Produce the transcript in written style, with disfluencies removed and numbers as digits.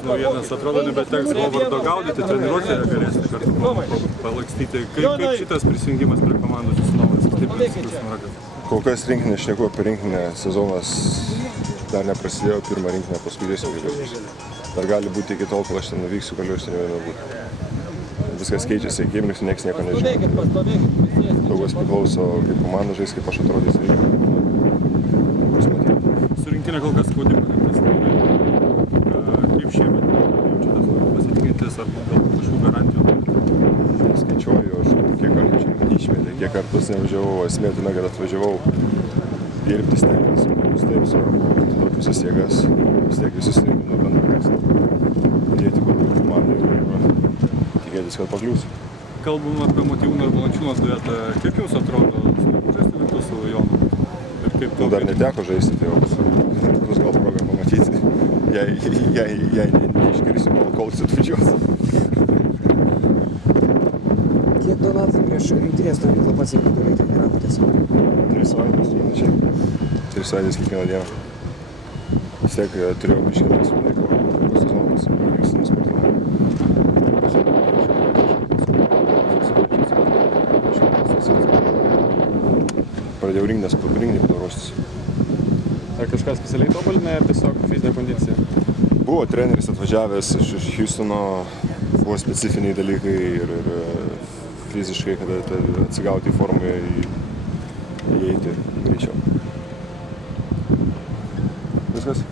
Vienas atrodo nebeteks Hovardo gaudyti, treniruotėje galėsite kartu palakstyti. Kaip šitas prisijungimas prie komandos jūsų nuomonės stiprins Smaragdą? Kol kas rinkinė, šneku apie rinkinę, sezonas dar neprasidėjo, pirmą rinkinę, paskui dėsim kaip bus. Dar gali būti iki tol, kol aš ten nuvyksiu, galiu aš ten jau nebūti. Viskas keičiasi, akimirks, nieks nieko nežino. Daugas priklauso, kaip komanda žais, kaip aš atrodysiu. Su rinkinė kol kas skaudimo neprasidėjo. Kaip šiemet jaučiatės pasitikintis ar galbūt kažkokių garantijų? Skaičiuoju, aš kiek kartų čia neišmėtė, kiek kartus nevažiavau, esmė tame, kad atvažiavau dirbti, stengtis, bus taip svarbu, atiduoti visas jėgas, vis tiek visus rinkti nuo bendrės. Dėti kuo daugiau komandai ir tikėtis, kad pakliūsiu. Kalbam apie Motiejūno ir Valančiūno duetą. Kaip jums atrodo žaisti kartu su Jonu? Dar neteko žaisti, tai jau bus gal proga pamatyti. Jei neiškirsiu, kol jis atvažiuos. Kiek Donatai prieš rinktinės stovyklą pats individualiai treniravotės? 3 savaitės, panašiai. 3 savaitės kiekvieną dieną. Vis tiek turėjau biškį laisvą laiko po sezonas, Hjustono sportinę. Pradėjau rinkti, pradėjau ruoštis. Ar kažką specialiai tobulinai ar tiesiog fizinė kondicija? Buvo treneris atvažiavęs iš Hjustono, buvo specifiniai dalykai ir fiziškai, kada atsigauti į formą įeiti greičiau. Viskas?